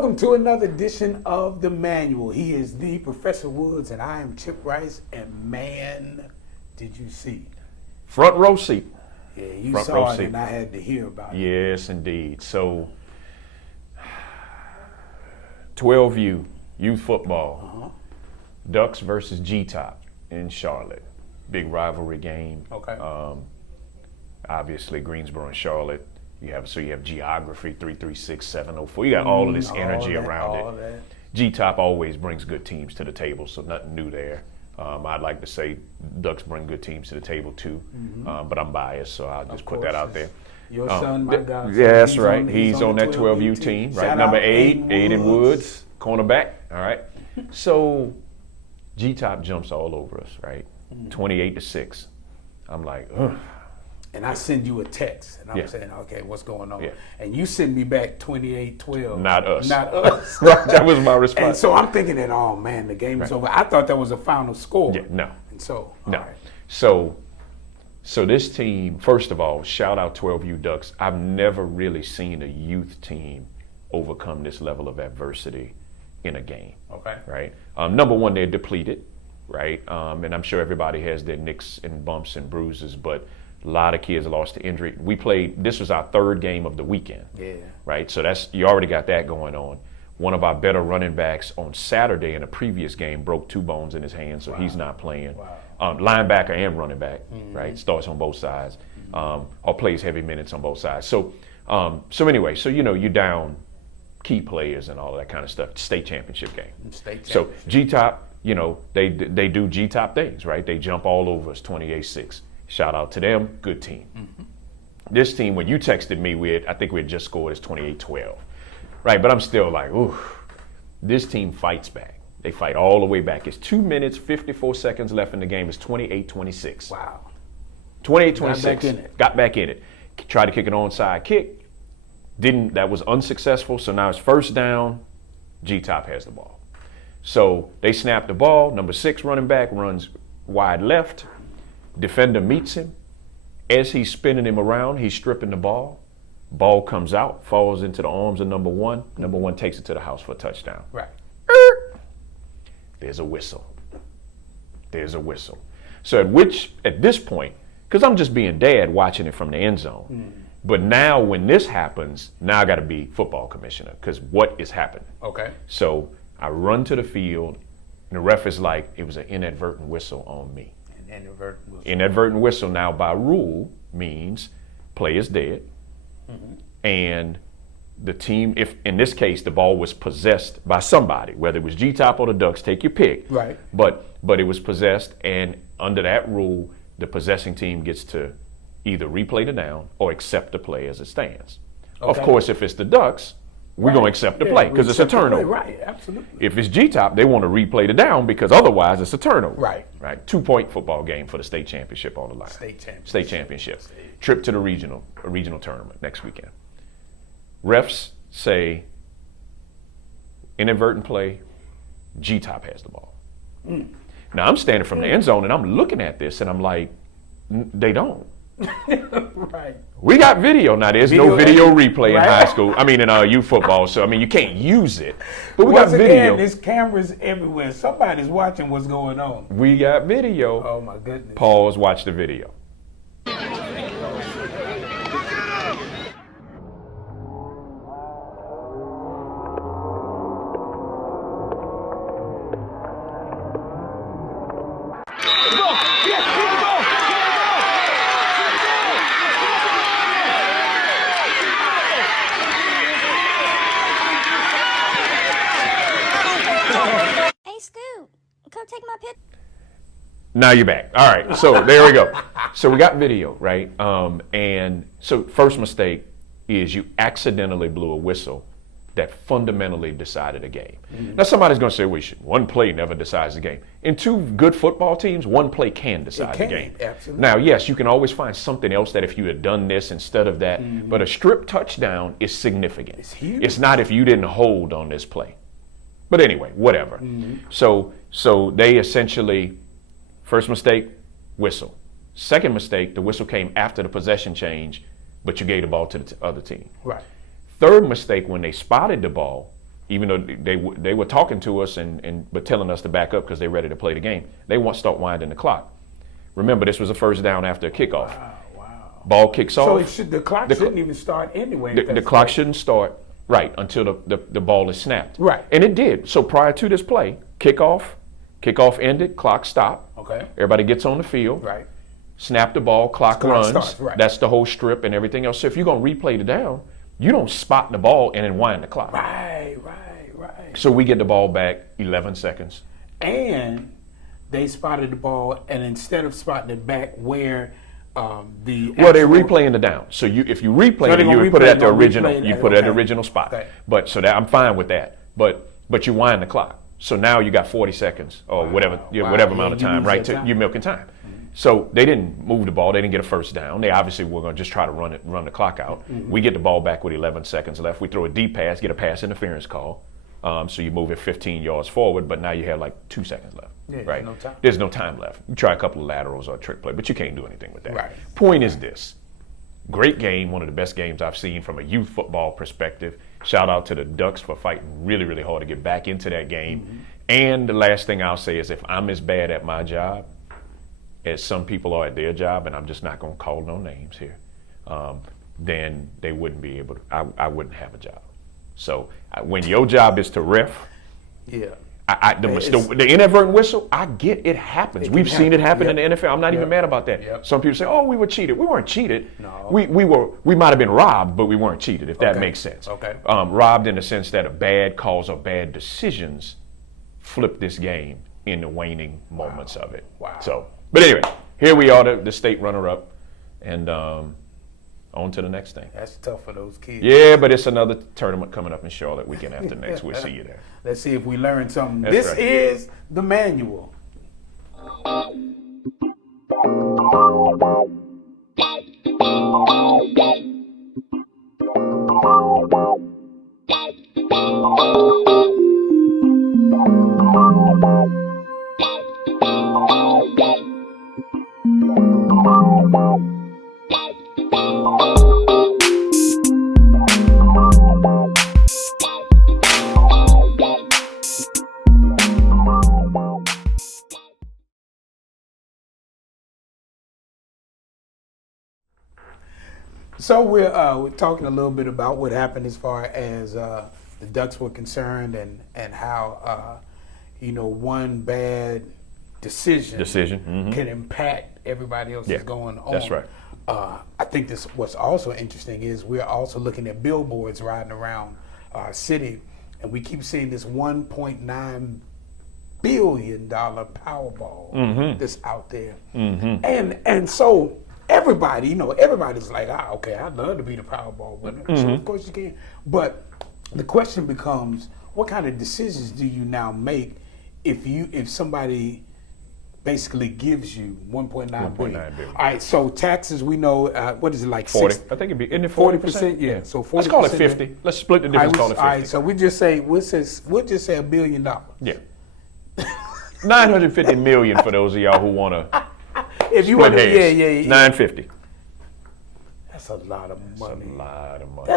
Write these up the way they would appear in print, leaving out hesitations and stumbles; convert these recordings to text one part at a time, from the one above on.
Welcome to another edition of The Manual. He is the Professor Woods, and I am Chip Rice. And man, did you see? Front row seat. Yeah, you Front saw row it, seat. and I had to hear about it. Yes, indeed. So, 12U, youth football. Ducks versus G-Top in Charlotte. Big rivalry game. Okay. Obviously, Greensboro and Charlotte. You have geography, 336, 704. You got all of this energy around it. G-Top always brings good teams to the table, so nothing new there. I'd like to say Ducks bring good teams to the table too, but I'm biased, so I'll just put that out there. Your son, my God. Yeah, that's right. He's on that 12U team, right? Number 8, Aiden Woods, cornerback. All right. So G-Top jumps all over us, right? 28-6. I'm like, ugh. And I send you a text, and I'm Yeah. saying, okay, what's going on? Yeah. And you send me back 28-12. Not us. Not us. Right, that was my response. And so I'm thinking that, oh man, the game is over. I thought that was a final score. Yeah, no. And so, No. all right. So this team, first of all, shout out 12U Ducks. I've never really seen a youth team overcome this level of adversity in a game. Okay. Right? Number one, they're depleted, right? And I'm sure everybody has their nicks and bumps and bruises, but a lot of kids lost to injury. This was our third game of the weekend. Yeah. Right? So you already got that going on. One of our better running backs on Saturday in a previous game broke 2 bones in his hand, so he's not playing. Wow. Linebacker and running back, right? Starts on both sides, or plays heavy minutes on both sides. So anyway, you're down key players and all that kind of stuff. State championship game. So G-Top, they do G-Top things, right? They jump all over us, 28-6. Shout out to them, good team. This team, when you texted me, I think we had just scored, it's 28-12, right? But I'm still like, ooh, this team fights back. They fight all the way back. It's 2 minutes, 54 seconds left in the game. It's 28-26. Wow. 28-26. Got back in it. Tried to kick an onside kick. That was unsuccessful. So now it's first down. G-Top has the ball. So they snap the ball. Number 6 running back runs wide left. Defender meets him. As he's spinning him around, he's stripping the ball. Ball comes out, falls into the arms of number 1. Number 1 takes it to the house for a touchdown. Right. There's a whistle. So at this point, because I'm just being dad watching it from the end zone. But now when this happens, now I got to be football commissioner, because what is happening? Okay. So I run to the field, and the ref is like, it was an inadvertent whistle on me. Inadvertent whistle now by rule means play is dead, and the team, if in this case the ball was possessed by somebody, whether it was G-Top or the Ducks, take your pick. Right. But it was possessed, and under that rule, the possessing team gets to either replay the down or accept the play as it stands. Okay. Of course, if it's the Ducks, we're going to accept the play because it's a turnover. Right, absolutely. If it's G-Top, they want to replay the down because otherwise it's a turnover. Right. 2-point football game for the state championship on the line. State championship. Trip to the regional tournament next weekend. Refs say inadvertent play, G-Top has the ball. Now I'm standing from the end zone and I'm looking at this and I'm like, they don't. Right. We got video. Now there's no video replay in high school. I mean in youth football, so you can't use it. But we got video. Again, there's cameras everywhere. Somebody's watching what's going on. We got video. Oh my goodness. Pause, watch the video. Come take my picture. Now you're back. All right, so there we go. So we got video, right? And so first mistake is you accidentally blew a whistle that fundamentally decided a game. Now somebody's going to say, well, one play never decides the game. In 2 good football teams, 1 play can decide the game. Absolutely. Now, yes, you can always find something else that if you had done this instead of that, but a strip touchdown is significant. It's huge. It's not if you didn't hold on this play. But anyway, whatever. So they essentially, first mistake, whistle. Second mistake, the whistle came after the possession change, but you gave the ball to the other team. Right. Third mistake, when they spotted the ball, even though they were talking to us but telling us to back up because they're ready to play the game. They want to start winding the clock. Remember, this was a first down after a kickoff. Wow. Ball kicks off. So the clock shouldn't even start anyway. The clock shouldn't start, right, until the ball is snapped. Right. And it did. So prior to this play, kickoff ended, clock stopped. Okay. Everybody gets on the field. Right. Snap the ball, clock runs. Starts, right. That's the whole strip and everything else. So if you're going to replay the down, you don't spot the ball and then wind the clock. Right. So we get the ball back 11 seconds. And they spotted the ball, and instead of spotting it back where they're replaying the down. So if you replay it, you would put it at the original. You put it at the original spot. Okay. But so that I'm fine with that. But you wind the clock. So now you got 40 seconds or whatever amount of time, right? You're milking time. So they didn't move the ball. They didn't get a first down. They obviously were going to just try to run the clock out. We get the ball back with 11 seconds left. We throw a deep pass, get a pass interference call. So you move it 15 yards forward, but now you have like 2 seconds left. Yeah, right? no time. There's no time left. You try a couple of laterals or a trick play, but you can't do anything with that. Right. Point is this. Great game, one of the best games I've seen from a youth football perspective. Shout out to the Ducks for fighting really, really hard to get back into that game. And the last thing I'll say is if I'm as bad at my job as some people are at their job, and I'm just not going to call no names here, then they wouldn't be able to, I wouldn't have a job. So when your job is to ref, yeah, the inadvertent whistle, I get it happens. We've seen it happen in the NFL. I'm not even mad about that. Yep. Some people say, "Oh, we were cheated." We weren't cheated. No. We might have been robbed, but we weren't cheated. If that makes sense. Okay. Robbed in the sense that a bad calls or bad decisions flip this game in the waning moments of it. Wow. So, but anyway, here we are, the state runner-up, and on to the next thing. That's tough for those kids. Yeah, but it's another tournament coming up in Charlotte weekend after next. We'll see you there. Let's see if we learn something. That's This right. is the manual. So we're talking a little bit about what happened as far as the Ducks were concerned, and how one bad decision can impact everybody else that's going on. That's right. I think what's also interesting is we're also looking at billboards riding around our city, and we keep seeing this $1.9 billion Powerball that's out there, and so. Everybody's like, okay, I'd love to be the Powerball winner. So of course you can. But the question becomes, what kind of decisions do you now make if somebody basically gives you $1.9 billion? All right, so taxes, we know, what is it, like 40? 60? I think it'd be, isn't it 40%? Yeah, so 40%. Let's call it 50. Let's split the difference, call it 50. All right, so we'll just say $1 billion. Yeah. 950 million for those of y'all who want to. If you want to, yeah. 950. That's a lot of money. That's a lot of money.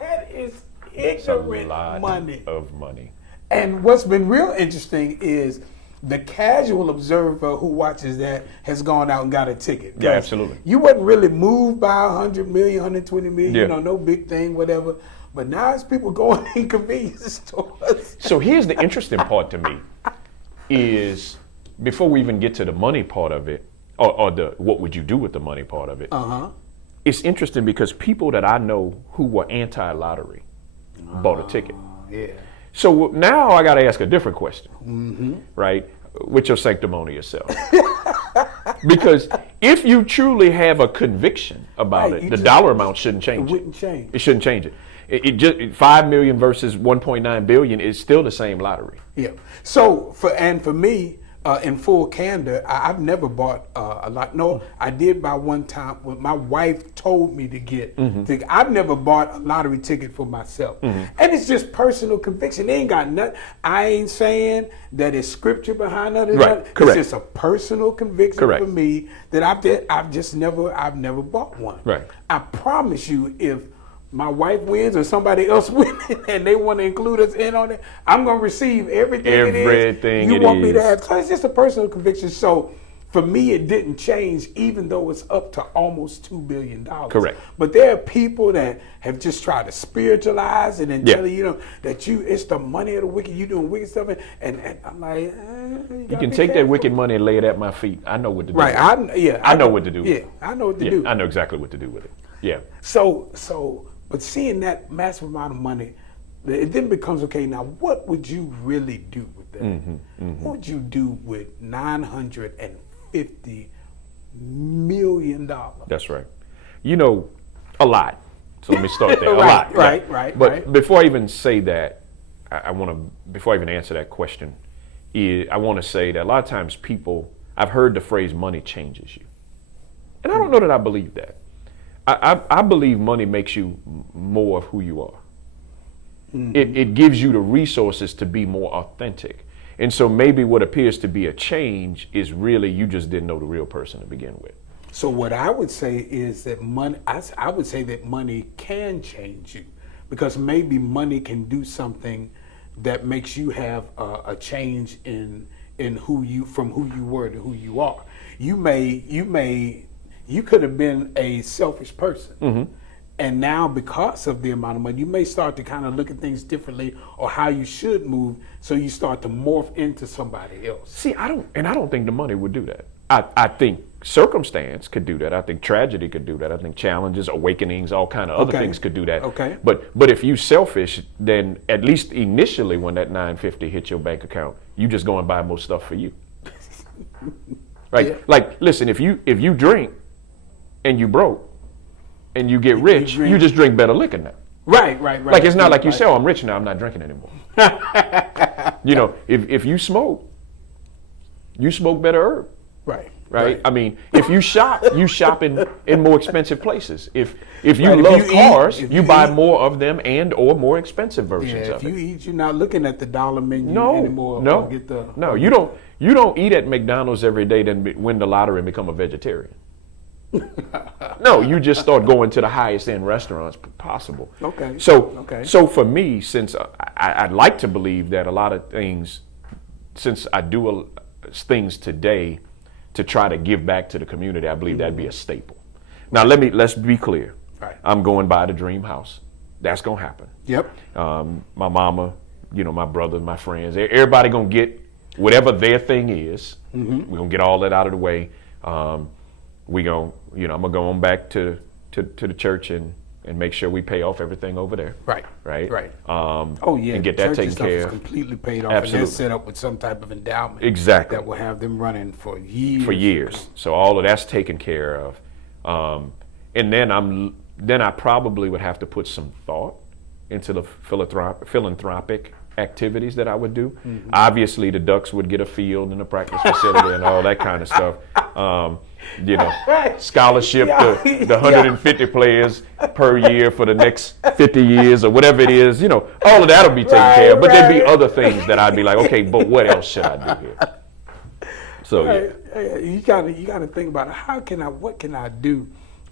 That is ignorant money. Of money. And what's been real interesting is the casual observer who watches that has gone out and got a ticket. Yeah, absolutely. You wasn't really moved by 100 million, 120 million, Yeah. no big thing, whatever. But now it's people going in convenience stores. So here's the interesting part to me is before we even get to the money part of it, or the what would you do with the money part of it, it's interesting because people that I know who were anti-lottery bought a ticket. Yeah. So now I got to ask a different question, right? With your sanctimonious self. Because if you truly have a conviction about it, the dollar amount shouldn't change it. It wouldn't change. It shouldn't change it. It just 5 million versus 1.9 billion is still the same lottery. Yeah. So for me, in full candor, I've never bought a lot. No, I did buy one time when my wife told me to get. I've never bought a lottery ticket for myself, and it's just personal conviction. It ain't got nothing. I ain't saying that it's scripture behind none of Right. that. Correct. It's just a personal conviction Correct. for me that I've never bought one. Right. I promise you, if my wife wins or somebody else wins and they want to include us in on it, I'm going to receive everything you want me to have. So it's just a personal conviction. So for me, it didn't change, even though it's up to almost $2 billion. Correct. But there are people that have just tried to spiritualize it and tell you, that it's the money of the wicked, you doing wicked stuff. And I'm like, you can take that wicked money and lay it at my feet. I know what to do. Right. I know what to do. Yeah, I know what to do. I know exactly what to do with it. Yeah. But seeing that massive amount of money, it then becomes, okay, now what would you really do with that? What would you do with $950 million? That's right. A lot. So let me start there. Right. But before I even say that, before I even answer that question, I want to say that a lot of times I've heard the phrase money changes you. And I don't know that I believe that. I believe money makes you more of who you are. It gives you the resources to be more authentic. And so maybe what appears to be a change is really you just didn't know the real person to begin with. So what I would say is that I would say that money can change you, because maybe money can do something that makes you have a change in from who you were to who you are. You could have been a selfish person. And now, because of the amount of money, you may start to kind of look at things differently, or how you should move, so you start to morph into somebody else. See, I don't think the money would do that. I think circumstance could do that. I think tragedy could do that. I think challenges, awakenings, all kind of other things could do that. Okay. But if you selfish, then at least initially when that $950 hits your bank account, you just go and buy more stuff for you. Right? Yeah. Like, listen, if you drink and you broke, and you get rich, you just drink better liquor now. Right. Like, it's not like you say, oh, I'm rich now, I'm not drinking anymore. If you smoke better herb. Right. I mean, if you shop in more expensive places. If you love cars, you buy more of them and or more expensive versions of it. If you eat, you're not looking at the dollar menu anymore. No, you don't eat at McDonald's every day, then win the lottery and become a vegetarian. No, you just start going to the highest end restaurants possible. Okay. So for me, since I'd like to believe that a lot of things, since I do things today to try to give back to the community, I believe that'd be a staple. Now let's be clear. Right. I'm going by the dream house. That's gonna happen. Yep. My mama, my brothers, my friends, everybody gonna get whatever their thing is. We're gonna get all that out of the way. I'm gonna go on back to the church and make sure we pay off everything over there. Right. And get that taken care of. Completely paid off. Absolutely. And they're set up with some type of endowment. Exactly. That will have them running for years. So all of that's taken care of. And then I probably would have to put some thought into the philanthropic activities that I would do. Obviously, the Ducks would get a field and a practice facility and all that kind of stuff. Scholarship to the 150 players per year for the next 50 years or whatever it is. All of that'll be taken care of. But there'd be other things that I'd be like, okay, but what else should I do here? So you gotta think about it. What can I do?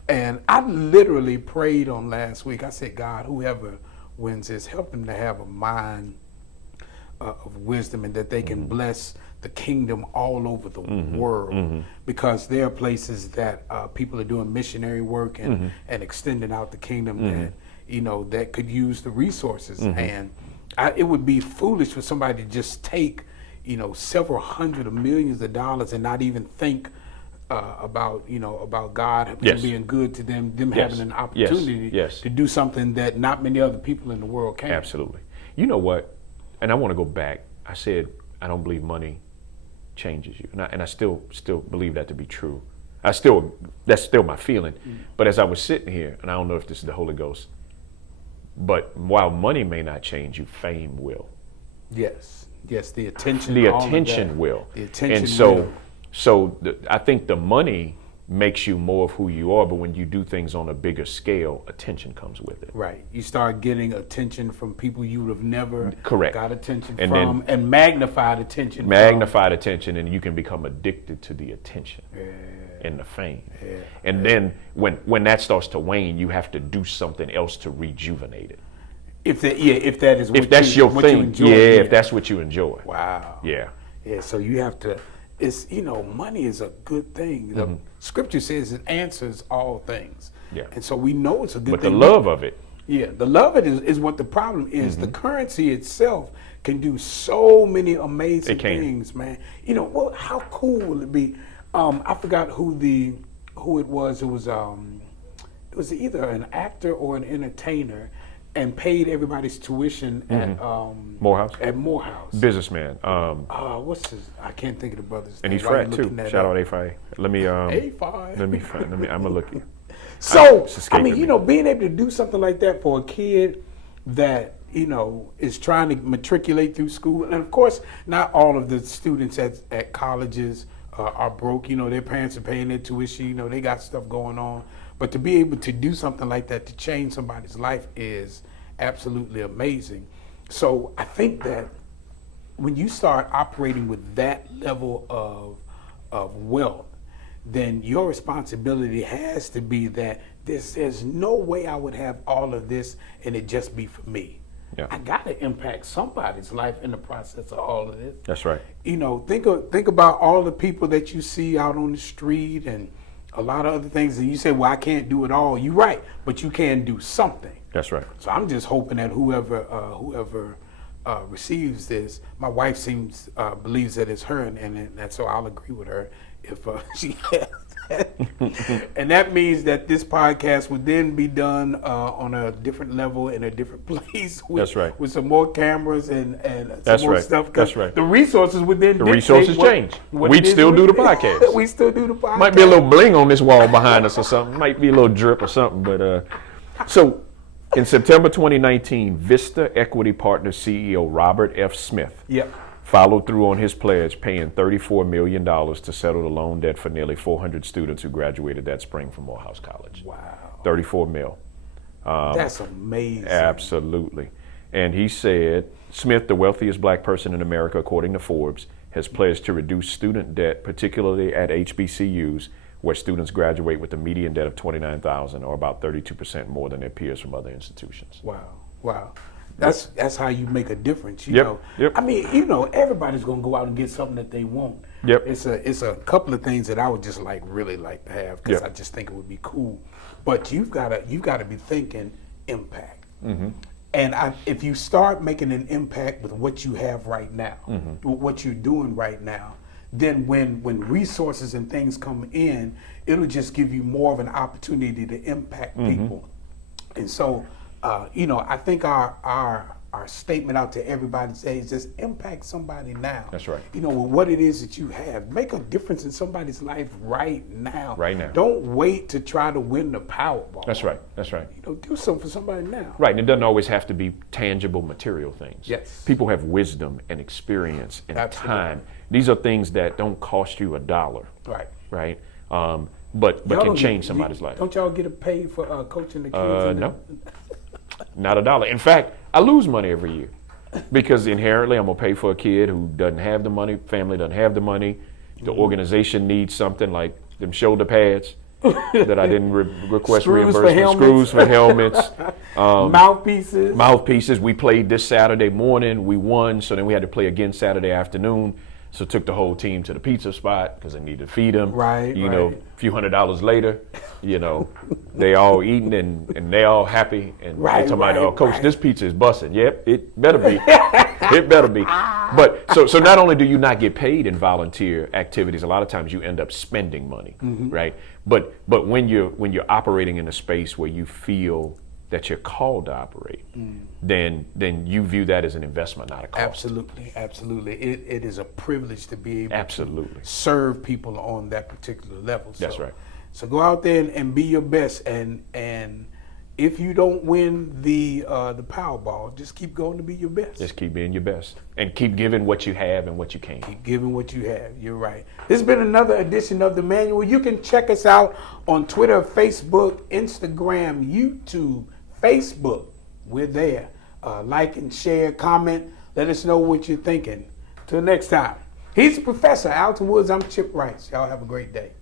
And I literally prayed on last week. I said, God, whoever wins this, help them to have a mind of wisdom, and that they can bless the kingdom all over the world, because there are places that people are doing missionary work and extending out the kingdom that could use the resources. And it would be foolish for somebody to just take several hundred of millions of dollars and not even think about God being good to them, having an opportunity to do something that not many other people in the world can. Absolutely. You know what? And I want to go back. I said I don't believe money changes you, and I still believe that to be true. That's still my feeling. But as I was sitting here, and I don't know if this is the Holy Ghost, but while money may not change you, fame will. Yes, the attention. The attention will. The attention. And I think the money makes you more of who you are. But when you do things on a bigger scale, attention comes with it. Right. You start getting attention from people you would have never Correct. got attention And from, and magnified attention. Magnified attention, and you can become addicted to the attention and the fame. And then when that starts to wane, you have to do something else to rejuvenate it. If that is what If that's you, your what thing, you enjoy, if that's what you enjoy. Wow. Yeah. Yeah, so you have to, money is a good thing. The scripture says it answers all things. Yeah. And so we know it's a good But thing. the love of it. Yeah, the love of it is what the problem is. The currency itself can do so many amazing things, man. Well, how cool will it be? I forgot who it was. It was either an actor or an entertainer, and paid everybody's tuition at Morehouse. At Morehouse. Businessman. What's his? I can't think of the brother's And name. he's frat too. Shout out A5. Let me. A5. Let me. I'm gonna look. So me. being able to do something like that for a kid that is trying to matriculate through school, and of course, not all of the students at colleges are broke. Their parents are paying their tuition. They got stuff going on. But to be able to do something like that to change somebody's life is absolutely amazing. So I think that when you start operating with that level of wealth, then your responsibility has to be that there's no way I would have all of this and it just be for me. Yeah. I got to impact somebody's life in the process of all of this. That's right. Think about all the people that you see out on the street and a lot of other things, and you say, well, I can't do it all. You're right, but you can do something. That's right. So I'm just hoping that whoever receives this, my wife believes that it's her, and so I'll agree with her if she has that. And that means that this podcast would then be done on a different level in a different place. That's right. With some more cameras and That's some more right. stuff. That's right. The resources would then change. We'd still do the podcast. We still do the podcast. Might be a little bling on this wall behind us or something. Might be a little drip or something. But so in September 2019, Vista Equity Partners CEO Robert F. Smith followed through on his pledge, paying $34 million to settle the loan debt for nearly 400 students who graduated that spring from Morehouse College. Wow. 34 mil. That's amazing. Absolutely. And he said, Smith, the wealthiest black person in America, according to Forbes, has pledged to reduce student debt, particularly at HBCUs, where students graduate with a median debt of $29,000, or about 32% more than their peers from other institutions. Wow. That's how you make a difference. You know. Yep. I mean, everybody's gonna go out and get something that they want. Yep. It's a couple of things that I would just really like to have, because I just think it would be cool. But you've gotta be thinking impact. Mm-hmm. And if you start making an impact with what you have right now, with what you're doing right now, then when resources and things come in, it'll just give you more of an opportunity to impact people. And so, I think our statement out to everybody today is just impact somebody now. That's right. With what it is that you have. Make a difference in somebody's life right now. Right now. Don't wait to try to win the Powerball. That's right. Do something for somebody now. Right, and it doesn't always have to be tangible material things. Yes. People have wisdom and experience and Absolutely. time. These are things that don't cost you $1. Right. Right? But can change somebody's life. Don't y'all get paid for coaching the kids? No. Not $1. In fact, I lose money every year because inherently I'm going to pay for a kid who doesn't have the money, family doesn't have the money. The organization needs something like them shoulder pads that I didn't request reimbursement. Screws for helmets. Mouthpieces. We played this Saturday morning. We won, so then we had to play again Saturday afternoon. So took the whole team to the pizza spot because I needed to feed them. Right. A few $100s later, they all eating and they all happy. And they talking about, Coach, this pizza is busting. Yep, it better be. It better be. But so not only do you not get paid in volunteer activities, a lot of times you end up spending money, right? But when you're operating in a space where you feel that you're called to operate, then you view that as an investment, not a cost. Absolutely. It is a privilege to be able to serve people on that particular level. That's right. So go out there and be your best, and if you don't win the Powerball, just keep going to be your best. Just keep being your best and keep giving what you have and what you can. Keep giving what you have. You're right. This has been another edition of The Manual. You can check us out on Twitter, Facebook, Instagram, YouTube, Facebook. We're there. Like and share, comment. Let us know what you're thinking. Till next time. He's the Professor Alton Woods. I'm Chip Rice. Y'all have a great day.